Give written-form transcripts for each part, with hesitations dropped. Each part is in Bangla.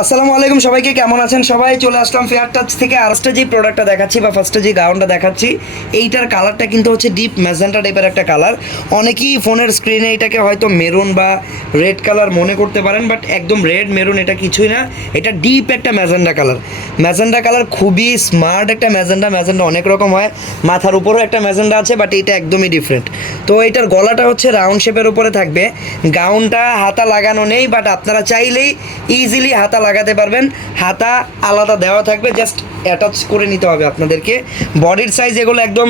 আসসালামু আলাইকুম সবাইকে, কেমন আছেন সবাই? চলে আসলাম ফেয়ার টাচ থেকে। আরেকটা যে প্রোডাক্টটা দেখাচ্ছি বা ফার্স্টে যে গাউনটা দেখাচ্ছি, এইটার কালারটা কিন্তু হচ্ছে ডিপ ম্যাজেন্টা টাইপের একটা কালার। অনেকেই ফোনের স্ক্রিনে এটাকে হয়তো মেরুন বা রেড কালার মনে করতে পারেন, বাট একদম রেড মেরুন এটা কিছুই না, এটা ডিপ একটা ম্যাজেন্টা কালার। ম্যাজেন্টা কালার খুবই স্মার্ট একটা ম্যাজেন্টা। ম্যাজেন্টা অনেক রকম হয়, মাথার উপরেও একটা ম্যাজেন্টা আছে, বাট এটা একদমই ডিফারেন্ট। তো এটার গলাটা হচ্ছে রাউন্ড শেপের উপরে থাকবে। গাউনটা হাতা লাগানো নেই, বাট আপনারা চাইলেই ইজিলি হাতা লাগাতে পারবেন। হাতা আলাদা দেওয়া থাকবে, জাস্ট অ্যাটাচ করে নিতে হবে আপনাদেরকে। বডির সাইজ এগুলো একদম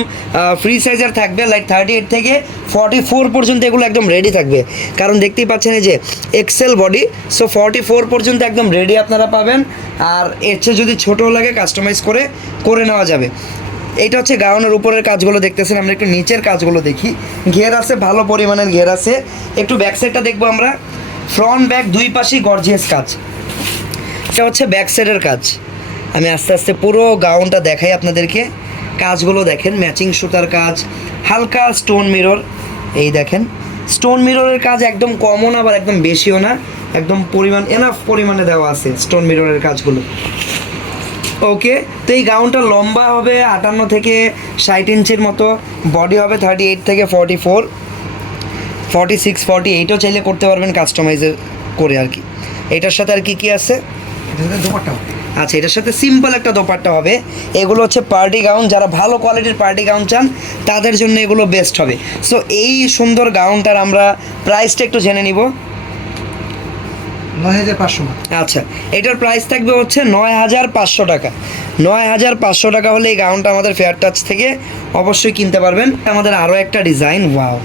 ফ্রি সাইজের থাকবে, লাইক 38 থেকে 44 পর্যন্ত এগুলো একদম রেডি থাকবে। কারণ দেখতেই পাচ্ছেন এই যে এক্সেল বডি, সো 44 পর্যন্ত একদম রেডি আপনারা পাবেন। আর এর চেয়ে যদি ছোটো লাগে কাস্টমাইজ করে নেওয়া যাবে। এইটা হচ্ছে গাউনের উপরের কাজগুলো দেখতেছেন। আমরা একটু নিচের কাজগুলো দেখি। ঘের আছে, ভালো পরিমাণের ঘের আছে। একটু ব্যাক সাইডটা দেখবো আমরা। ফ্রন্ট ব্যাক দুই পাশেই গর্জিয়াস কাজ। এটা হচ্ছে ব্যাক সাইডের কাজ। আমি আস্তে আস্তে পুরো গাউনটা দেখাই আপনাদেরকে। কাজগুলো দেখেন, ম্যাচিং সুতার কাজ, হালকা স্টোন মিরর। এই দেখেন স্টোন মিররের কাজ একদম কমও না, আবার একদম বেশিও না, একদম এনাফ পরিমাণে দেওয়া আছে স্টোন মিররের কাজগুলো। ওকে, তো এই গাউনটা লম্বা হবে 58 থেকে 60 ইঞ্চির মতো, বডি হবে 38 থেকে 44, 46, 48ও চাইলে করতে পারবেন কাস্টমাইজের করে আর কি। এটার সাথে আর কি কি আছে? আচ্ছা, এটার সাথে সিম্পল একটা দোপাট্টা হবে। এগুলো হচ্ছে পার্টি গাউন, যারা ভালো কোয়ালিটির পার্টি গাউন চান তাদের জন্য এগুলো বেস্ট হবে। সো এই সুন্দর গাউনটার আমরা প্রাইসটা একটু জেনে নিব। 9,500। আচ্ছা, এটার প্রাইস থাকবে হচ্ছে 9,500 টাকা। 9,500 টাকা হলে এই গাউনটা আমাদের ফেয়ার টাচ থেকে অবশ্যই কিনতে পারবেন। আমাদের আরও একটা ডিজাইন, ওয়াও,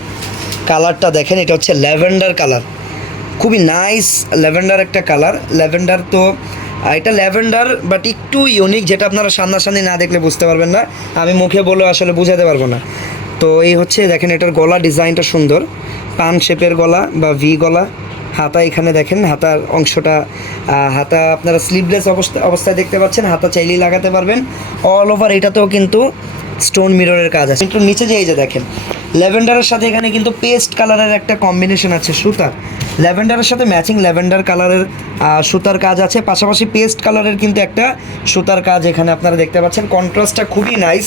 কালারটা দেখেন। এটা হচ্ছে ল্যাভেন্ডার কালার, খুবই নাইস ল্যাভেন্ডার একটা কালার। ল্যাভেন্ডার তো এটা ল্যাভেন্ডার, বাট একটু ইউনিক, যেটা আপনারা সামনাসামনি না দেখলে বুঝতে পারবেন না। আমি মুখে বলে আসলে বোঝাতে পারবো না। তো এই হচ্ছে দেখেন, এটার গলা ডিজাইনটা সুন্দর, পান শেপের গলা বা ভি গলা। হাতা এখানে দেখেন, হাতার অংশটা, হাতা আপনারা স্লিভলেস অবস্থায় দেখতে পাচ্ছেন। হাতা চাইলেই লাগাতে পারবেন। অল ওভার এটাতেও কিন্তু স্টোন মিররের কাজ আছে। একটু নিচে যে এই যে দেখেন, ল্যাভেন্ডারের সাথে এখানে কিন্তু পেস্ট কালারের একটা কম্বিনেশন আছে সুতার। ল্যাভেন্ডারের সাথে ম্যাচিং ল্যাভেন্ডার কালারের সুতার কাজ আছে, পাশাপাশি পেস্ট কালারের কিন্তু একটা সুতার কাজ এখানে আপনারা দেখতে পাচ্ছেন। কন্ট্রাস্টটা খুবই নাইস।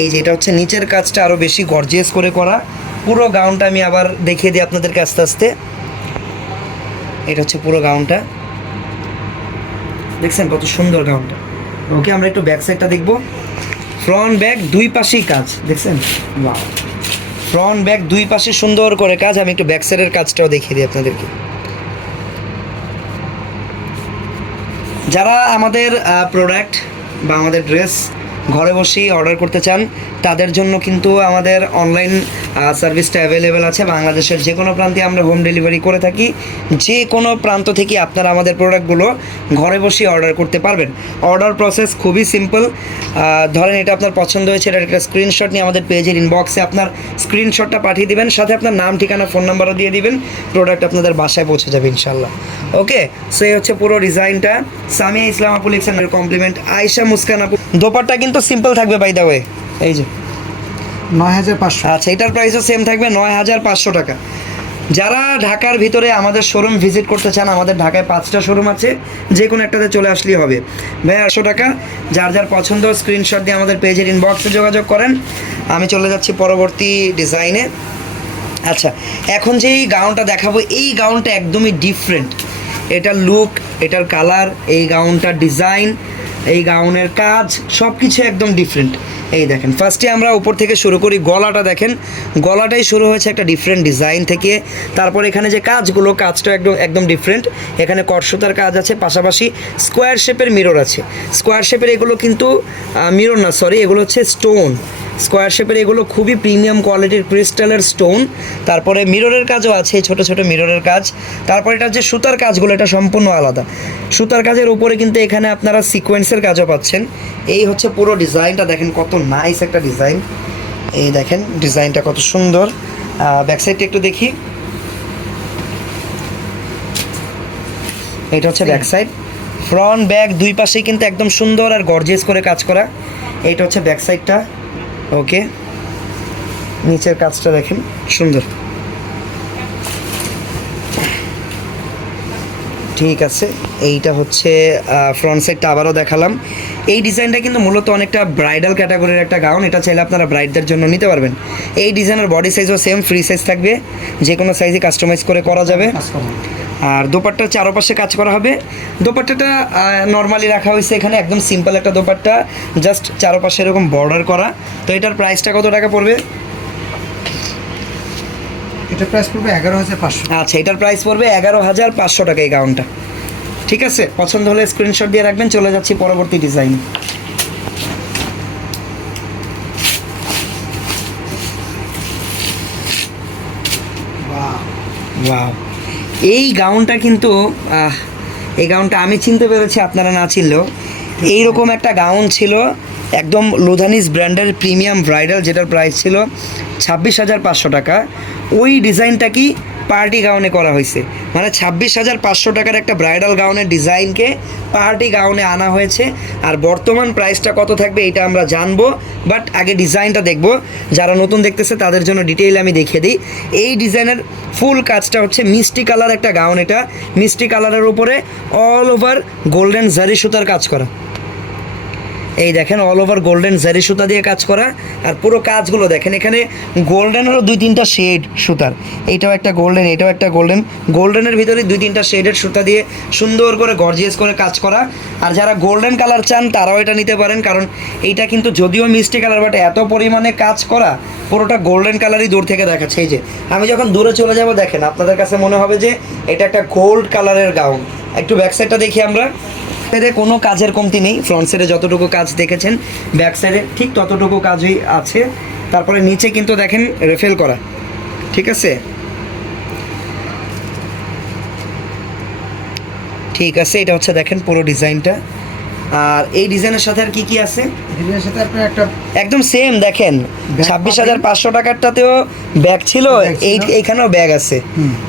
এই যে এটা হচ্ছে নিচের কাজটা আরও বেশি গর্জিয়াস করে করা। পুরো গাউনটা আমি আবার দেখিয়ে দিই আপনাদেরকে আস্তে আস্তে। এটা হচ্ছে পুরো গাউনটা, দেখছেন কত সুন্দর গাউনটা। ওকে, আমরা একটু ব্যাক সাইডটা দেখবো। ফ্রন্ট ব্যাক দুই পাশেই কাজ, দেখছেন? বাহ, ফ্রন্ট ব্যাক দুই পাশে সুন্দর করে কাজ। আমি একটু ব্যাক সাইডের কাজটাও দেখিয়ে দিই আপনাদেরকে। যারা আমাদের প্রোডাক্ট বা আমাদের ড্রেস ঘরে বসেই অর্ডার করতে চান তাদের জন্য কিন্তু আমাদের অনলাইন সার্ভিসটা অ্যাভেলেবেল আছে। বাংলাদেশের যে কোনো প্রান্তে আমরা হোম ডেলিভারি করে থাকি। যে কোনো প্রান্ত থেকে আপনারা আমাদের প্রোডাক্টগুলো ঘরে বসেই অর্ডার করতে পারবেন। অর্ডার প্রসেস খুবই সিম্পল। ধরেন এটা আপনার পছন্দ হয়েছে, এটার একটা স্ক্রিনশট নিয়ে আমাদের পেজের ইনবক্সে আপনার স্ক্রিনশটটা পাঠিয়ে দেবেন, সাথে আপনার নাম, ঠিকানা, ফোন নাম্বারও দিয়ে দিবেন। প্রোডাক্ট আপনাদের বাসায় পৌঁছে যাবে ইনশাল্লাহ। ওকে, সো এই হচ্ছে পুরো ডিজাইনটা। সামিয়া ইসলাম আপু লিখছেন কমপ্লিমেন্ট। আয়েশা মুস্কান আপু, দোপাট্টা কিন্তু সিম্পল থাকবে বাই দ্য ওয়ে। এই যে 9,500। আচ্ছা, এটার প্রাইসও সেম থাকবে 9,500 টাকা। যারা ঢাকার ভিতরে আমাদের শোরুম ভিজিট করতে চান, আমাদের ঢাকায় 5টা শোরুম আছে, যে কোনো একটাতে চলে আসলেই হবে। ভাই 800 টাকা। যার যার পছন্দ স্ক্রিনশট দিয়ে আমাদের পেজের ইনবক্সে যোগাযোগ করেন। আমি চলে যাচ্ছি পরবর্তী ডিজাইনে। আচ্ছা, এখন যেই গাউনটা দেখাবো, এই গাউনটা একদমই ডিফারেন্ট। এটার লুক, এটার কালার, এই গাউনটার ডিজাইন, এই গাউনের কাজ সব কিছু একদম ডিফারেন্ট। এই দেখেন, ফার্স্টে আমরা উপর থেকে শুরু করি। গলাটা দেখেন, গলাটাই শুরু হয়েছে একটা ডিফারেন্ট ডিজাইন থেকে। তারপর এখানে যে কাজটা একদম ডিফারেন্ট। এখানে কটসুতার কাজ আছে, পাশাপাশি স্কোয়ার শেপের মিরর আছে। স্কোয়ার শেপের এগুলো কিন্তু মিরর না, সরি, এগুলো হচ্ছে স্টোন। স্কোয়ার শেপের এগুলো খুবই প্রিমিয়াম কোয়ালিটির ক্রিস্টালের স্টোন। তারপরে মিররের কাজও আছে, ছোট ছোট মিররের কাজ। তারপরে এটা যে সুতার কাজগুলো, এটা সম্পূর্ণ আলাদা। সুতার কাজের উপরে কিন্তু এখানে আপনারা সিকোয়েন্সের কাজও পাচ্ছেন। এই হচ্ছে পুরো ডিজাইনটা, দেখেন কত নাইস একটা ডিজাইন। এই দেখেন ডিজাইনটা কত সুন্দর। ব্যাক সাইডটা একটু দেখি। এটা হচ্ছে ব্যাক সাইড। ফ্রন্ট ব্যাক দুই পাশেই কিন্তু একদম সুন্দর আর গর্জিয়াস করে কাজ করা। এইটা হচ্ছে ব্যাক সাইডটা। ওকে, নিচের কাজটা দেখেন সুন্দর। ঠিক আছে, এইটা হচ্ছে ফ্রন্ট সাইডটা আবারও দেখালাম। এই ডিজাইনটা কিন্তু মূলত অনেকটা ব্রাইডাল ক্যাটাগরির একটা গাউন, এটা চাইলে আপনারা ব্রাইডদের জন্য নিতে পারবেন। এই ডিজাইনের বডি সাইজও সেম, ফ্রি সাইজ থাকবে, যে কোনো সাইজে কাস্টমাইজ করে করা যাবে। আর দোপাট্টার চারপাশে কাজ করা হবে। দোপাট্টাটা নর্মালি রাখা হয়েছে এখানে, একদম সিম্পল একটা দোপাট্টা, জাস্ট চারপাশে এরকম বর্ডার করা। তো এটার প্রাইসটা কত টাকা পড়বে? এটার প্রাইস পড়বে 11,500। আচ্ছা, এটার প্রাইস পড়বে 11,500 টাকা এই গাউনটা। ঠিক আছে, পছন্দ হলে স্ক্রিনশট দিয়ে রাখবেন। চলে যাচ্ছি পরবর্তী ডিজাইন। ওয়াও, এই গাউনটা কিন্তু এই গাউনটা আমি চিনতে পেরেছি, আপনারা না চিনলেও। এইরকম একটা গাউন ছিল, একদম লুধানিস ব্র্যান্ডের প্রিমিয়াম ব্রাইডাল, যেটার প্রাইস ছিল 26,500 টাকা। ওই ডিজাইনটা কি পার্টি গাউনে করা হয়েছে, মানে 26,500 টাকার একটা ব্রাইডাল গাউনের ডিজাইনকে পার্টি গাউনে আনা হয়েছে। আর বর্তমান প্রাইসটা কত থাকবে এটা আমরা জানবো, বাট আগে ডিজাইনটা দেখব। যারা নতুন দেখতেছে তাদের জন্য ডিটেইল আমি দেখিয়ে দিই। এই ডিজাইনের ফুল কাজটা হচ্ছে মিষ্টি কালার একটা গাউন, এটা মিষ্টি কালারের উপরে অল ওভার গোল্ডেন জারি সুতার কাজ করা। এই দেখেন, অল ওভার গোল্ডেন জারি সুতা দিয়ে কাজ করা। আর পুরো কাজগুলো দেখেন, এখানে গোল্ডেনেরও 2-3টা শেড সুতার, এইটাও একটা গোল্ডেন, এটাও একটা গোল্ডেন, গোল্ডেনের ভিতরে 2-3টা শেডের সুতা দিয়ে সুন্দর করে গর্জিয়াস করে কাজ করা। আর যারা গোল্ডেন কালার চান তারাও এটা নিতে পারেন, কারণ এইটা কিন্তু যদিও মিষ্টি কালার, বাট এত পরিমাণে কাজ করা, পুরোটা গোল্ডেন কালারই দূর থেকে দেখাচ্ছে। এই যে আমি যখন দূরে চলে যাব দেখেন, আপনাদের কাছে মনে হবে যে এটা একটা গোল্ড কালারের গাউন। একটু ব্যাক সাইডটা দেখি আমরা। সাইডে কোনো কাজের কমতি নেই, ফ্রন্ট সাইডে যতটুকু কাজ দেখেছেন ব্যাক সাইডে ঠিক ততটুকু কাজই আছে। তারপরে নিচে কিন্তু দেখেন রেফেল করা, ঠিক আছে। ঠিক আছে, এটা হচ্ছে দেখেন পুরো ডিজাইনটা। আর এই ডিজাইনের সাথে আর কি কি আছে? এর সাথে আপনার একটা একদম সেম দেখেন, 26,500 টাকারটাতেও ব্যাগ ছিল, এইখানেও ব্যাগ আছে,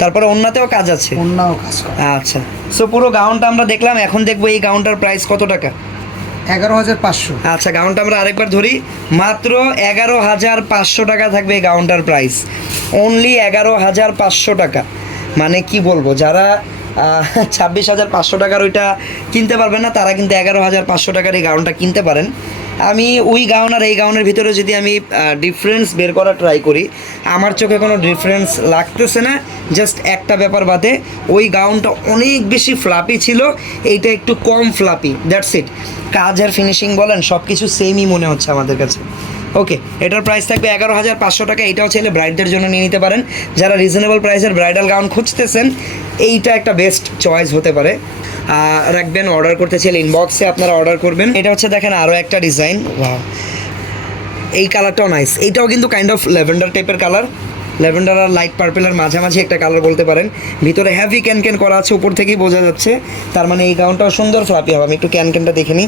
তারপরে অন্যতেও কাজ আছে, অন্যও কাজ করে। আচ্ছা, সো পুরো গাউনটা আমরা দেখলাম। এখন দেখবো এই গাউনটার প্রাইস কত টাকা। 11,500। আচ্ছা, গাউনটা আমরা আরেকবার ধরি, মাত্র 11,500 টাকা থাকবে এই গাউনটার প্রাইস, অনলি 11,500 টাকা। মানে কি বলবো, যারা 26,500 টাকার ওইটা কিনতে পারবেন না, তারা কিন্তু 11,500 টাকার এই গাউনটা কিনতে পারেন। আমি ওই গাউন আর এই গাউনের ভিতরে যদি আমি ডিফারেন্স বের করা ট্রাই করি, আমার চোখে কোনো ডিফারেন্স লাগতেছে না। জাস্ট একটা ব্যাপার বাদে, ওই গাউনটা অনেক বেশি ফ্লাপি ছিল, এইটা একটু কম ফ্লাপি, দ্যাটস ইট। কাজের ফিনিশিং বলেন সব কিছু সেমই মনে হচ্ছে আমাদের কাছে। ওকে, এটার প্রাইস থাকবে 11,500 টাকা। এটাও চাইলে ব্রাইডদের জন্য নিয়ে নিতে পারেন। যারা রিজনেবল প্রাইসের ব্রাইডাল গাউন খুঁজতেছেন, এইটা একটা বেস্ট চয়েস হতে পারে। রাখবেন, অর্ডার করতে চাইলে ইনবক্সে আপনারা অর্ডার করবেন। এটা হচ্ছে দেখেন আরও একটা ডিজাইন, ওয়াও, এই কালারটাও নাইস। এইটাও কিন্তু কাইন্ড অফ ল্যাভেন্ডার টাইপের কালার, ল্যাভেন্ডার আর লাইট পার্পেলের মাঝামাঝি একটা কালার বলতে পারেন। ভিতরে হেভি ক্যানক্যান করা আছে, উপর থেকেই বোঝা যাচ্ছে, তার মানে এই গাউনটাও সুন্দর ফ্লাপি হবে। আমি একটু ক্যানক্যানটা দেখে নিই।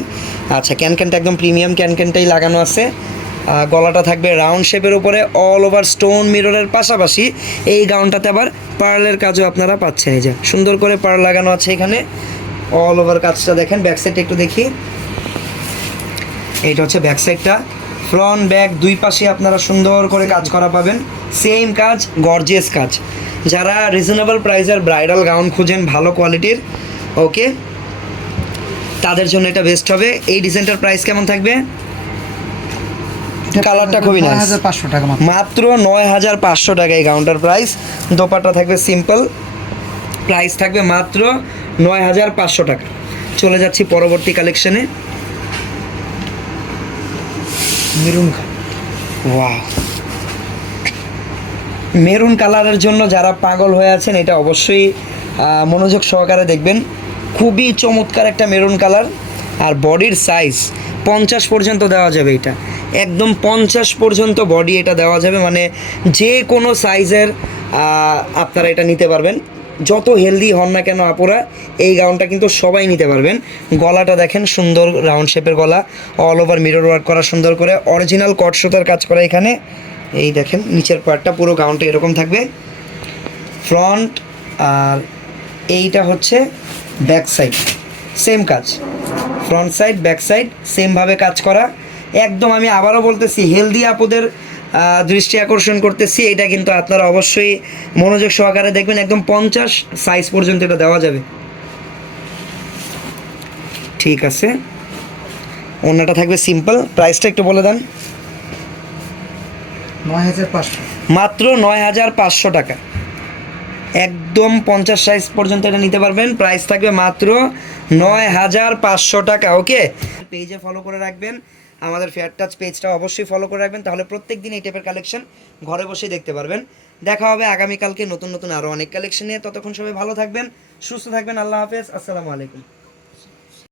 আচ্ছা, ক্যানক্যানটা একদম প্রিমিয়াম ক্যানক্যানটাই লাগানো আছে। গলাটা থাকবে রাউন্ড শেপের উপরে, অল ওভার স্টোন মিররের পাশাপাশি এই গাউনটাতে আবার পার্লের কাজও আপনারা পাচ্ছেন। এই যে সুন্দর করে পার্ল লাগানো আছে এখানে, অল ওভার কাজটা দেখেন। ব্যাক সাইডটা একটু দেখি, এইটা হচ্ছে ব্যাক সাইডটা। ফ্রন্ট ব্যাক দুই পাশে আপনারা সুন্দর করে কাজ করা পাবেন, সেম কাজ, গর্জিয়াস কাজ। যারা রিজনেবল প্রাইসের ব্রাইডাল গাউন খুঁজেন ভালো কোয়ালিটির, ওকে, তাদের জন্য এটা বেস্ট হবে। এই ডিজাইনটার প্রাইস কেমন থাকবে? কালারটা খুবই নাইস, 9,500 টাকা মাত্র 9,500 টাকা এই গাউনটার প্রাইস। দোপাট্টা থাকবে সিম্পল, প্রাইস থাকবে মাত্র 9,500 টাকা। চলে যাচ্ছি পরবর্তী কালেকশনে। মেরুন, ওয়াও, মেরুন কালারের জন্য যারা পাগল হয়ে আছেন, এটা অবশ্যই মনোযোগ সহকারে দেখবেন। খুবই চমৎকার একটা মেরুন কালার। আর বডির সাইজ 50 পর্যন্ত দেওয়া যাবে, এটা একদম 50 পর্যন্ত বডি এটা দেওয়া যাবে, মানে যে কোনো সাইজের আপনারা এটা নিতে পারবেন। যত হেলদি হন না কেন আপুরা, এই গাউনটা কিন্তু সবাই নিতে পারবেন। গলাটা দেখেন, সুন্দর রাউন্ড শেপের গলা, অল ওভার মিরর ওয়ার্ক করা সুন্দর করে, অরিজিনাল কট সুতার কাজ করা এখানে। এই দেখেন নিচের পার্টটা, পুরো গাউনটা এরকম থাকবে ফ্রন্ট, আর এইটা হচ্ছে ব্যাক সাইড, সেম কাজ, ফ্রন্ট সাইড ব্যাক সাইড সেমভাবে কাজ করা। একদম আমি আবারও বলতেছি, হেলদি আপুদের দৃষ্টি আকর্ষণ করতেছি। এটা কিন্তু আপনারা অবশ্যই মনোযোগ সহকারে দেখবেন, একদম 50 সাইজ পর্যন্ত এটা দেওয়া যাবে। ঠিক আছে, ওনাটা থাকবে সিম্পল। প্রাইসটা একটু বলে দেন। 9500। মাত্র 9500 টাকা, একদম 50 সাইজ পর্যন্ত এটা নিতে পারবেন। প্রাইস থাকবে মাত্র 9500 টাকা। ওকে, পেজে ফলো করে রাখবেন, আমাদের ফেয়ার টাচ পেজটা অবশ্যই ফলো করে রাখবেন, তাহলে প্রত্যেক দিন এই টাইপের কালেকশন ঘরে বসেই দেখতে পারবেন। দেখা হবে আগামীকালকে নতুন নতুন আরও অনেক কালেকশন নিয়ে। ততক্ষণ সবাই ভালো থাকবেন, সুস্থ থাকবেন। আল্লাহ হাফেজ, আসসালামু আলাইকুম।